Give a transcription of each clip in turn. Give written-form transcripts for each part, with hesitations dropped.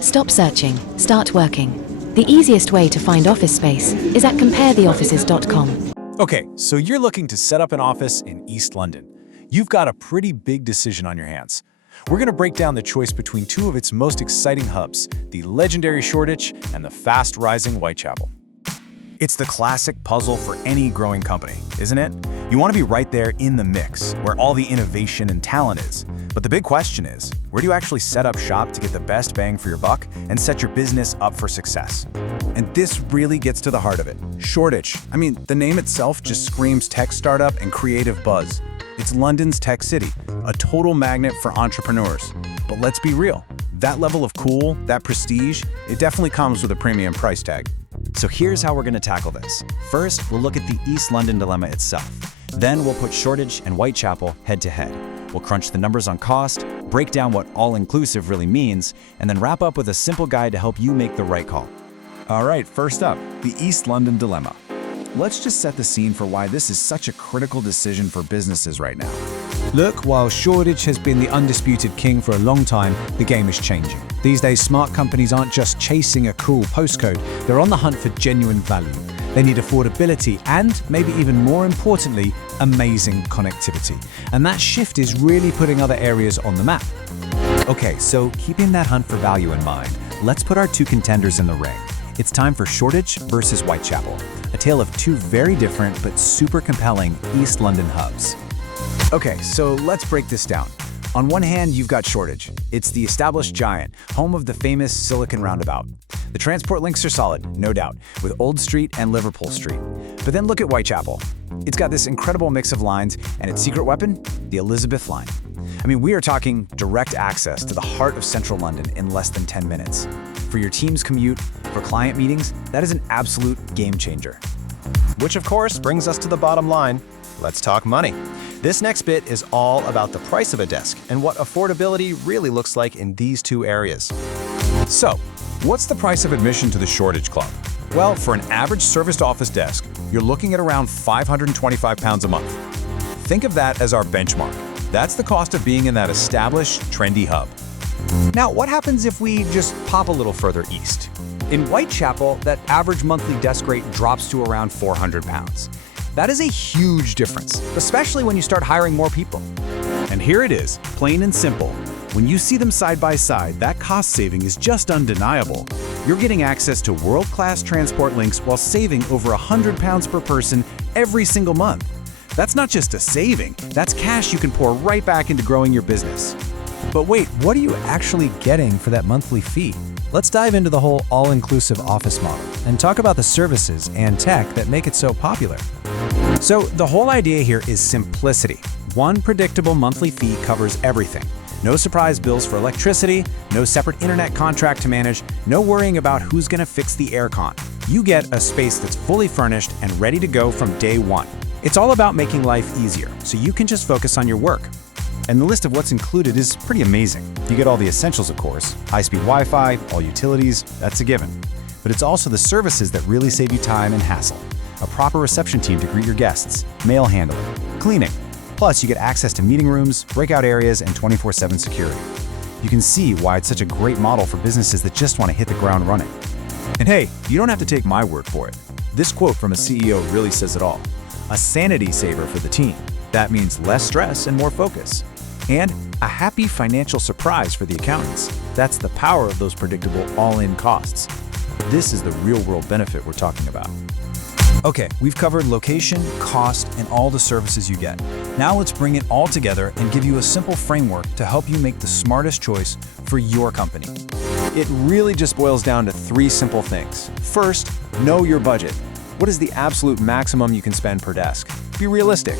Stop searching, start working. The easiest way to find office space is at comparetheoffices.com. Okay, so you're looking to set up an office in East London. You've got a pretty big decision on your hands. We're going to break down the choice between two of its most exciting hubs, the legendary Shoreditch and the fast-rising Whitechapel. It's the classic puzzle for any growing company, isn't it? You want to be right there in the mix, where all the innovation and talent is. But the big question is, where do you actually set up shop to get the best bang for your buck and set your business up for success? And this really gets to the heart of it. Shoreditch, the name itself just screams tech startup and creative buzz. It's London's tech city, a total magnet for entrepreneurs. But let's be real, that level of cool, that prestige, it definitely comes with a premium price tag. So here's how we're going to tackle this. First, we'll look at the East London dilemma itself. Then we'll put Shoreditch and Whitechapel head to head. We'll crunch the numbers on cost, break down what all-inclusive really means, and then wrap up with a simple guide to help you make the right call. All right, first up, the East London dilemma. Let's just set the scene for why this is such a critical decision for businesses right now. Look, while Shoreditch has been the undisputed king for a long time, the game is changing. These days, smart companies aren't just chasing a cool postcode, they're on the hunt for genuine value. They need affordability and, maybe even more importantly, amazing connectivity. And that shift is really putting other areas on the map. Okay, so keeping that hunt for value in mind, let's put our two contenders in the ring. It's time for Shoreditch versus Whitechapel, a tale of two very different but super compelling East London hubs. Okay, so let's break this down. On one hand, you've got Shoreditch. It's the established giant, home of the famous Silicon Roundabout. The transport links are solid, no doubt, with Old Street and Liverpool Street. But then look at Whitechapel. It's got this incredible mix of lines, and its secret weapon, the Elizabeth line. We are talking direct access to the heart of central London in less than 10 minutes. For your team's commute, for client meetings, that is an absolute game changer. Which of course brings us to the bottom line. Let's talk money. This next bit is all about the price of a desk and what affordability really looks like in these two areas. So, what's the price of admission to the Shoreditch Club? Well, for an average serviced office desk, you're looking at around £525 a month. Think of that as our benchmark. That's the cost of being in that established, trendy hub. Now, what happens if we just pop a little further east? In Whitechapel, that average monthly desk rate drops to around £400. That is a huge difference, especially when you start hiring more people. And here it is, plain and simple. When you see them side by side, that cost saving is just undeniable. You're getting access to world-class transport links while saving over £100 per person every single month. That's not just a saving, that's cash you can pour right back into growing your business. But wait, what are you actually getting for that monthly fee? Let's dive into the whole all-inclusive office model and talk about the services and tech that make it so popular. So the whole idea here is simplicity. One predictable monthly fee covers everything. No surprise bills for electricity, no separate internet contract to manage, no worrying about who's going to fix the aircon. You get a space that's fully furnished and ready to go from day one. It's all about making life easier, so you can just focus on your work. And the list of what's included is pretty amazing. You get all the essentials, of course. High-speed Wi-Fi, all utilities, that's a given. But it's also the services that really save you time and hassle. A proper reception team to greet your guests, mail handling, cleaning. Plus, you get access to meeting rooms, breakout areas, and 24/7 security. You can see why it's such a great model for businesses that just want to hit the ground running. And hey, you don't have to take my word for it. This quote from a CEO really says it all. A sanity saver for the team. That means less stress and more focus. And a happy financial surprise for the accountants. That's the power of those predictable all-in costs. This is the real-world benefit we're talking about. Okay, we've covered location, cost, and all the services you get. Now let's bring it all together and give you a simple framework to help you make the smartest choice for your company. It really just boils down to three simple things. First, know your budget. What is the absolute maximum you can spend per desk? Be realistic.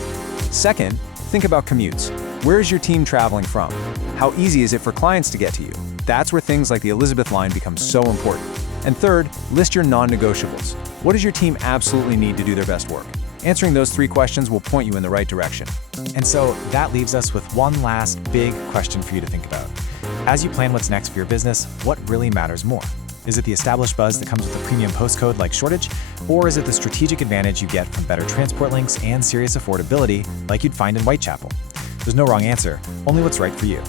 Second, think about commutes. Where is your team traveling from? How easy is it for clients to get to you? That's where things like the Elizabeth line become so important. And third, list your non-negotiables. What does your team absolutely need to do their best work? Answering those three questions will point you in the right direction. And so that leaves us with one last big question for you to think about. As you plan what's next for your business, what really matters more? Is it the established buzz that comes with a premium postcode like Shoreditch? Or is it the strategic advantage you get from better transport links and serious affordability like you'd find in Whitechapel? There's no wrong answer, only what's right for you.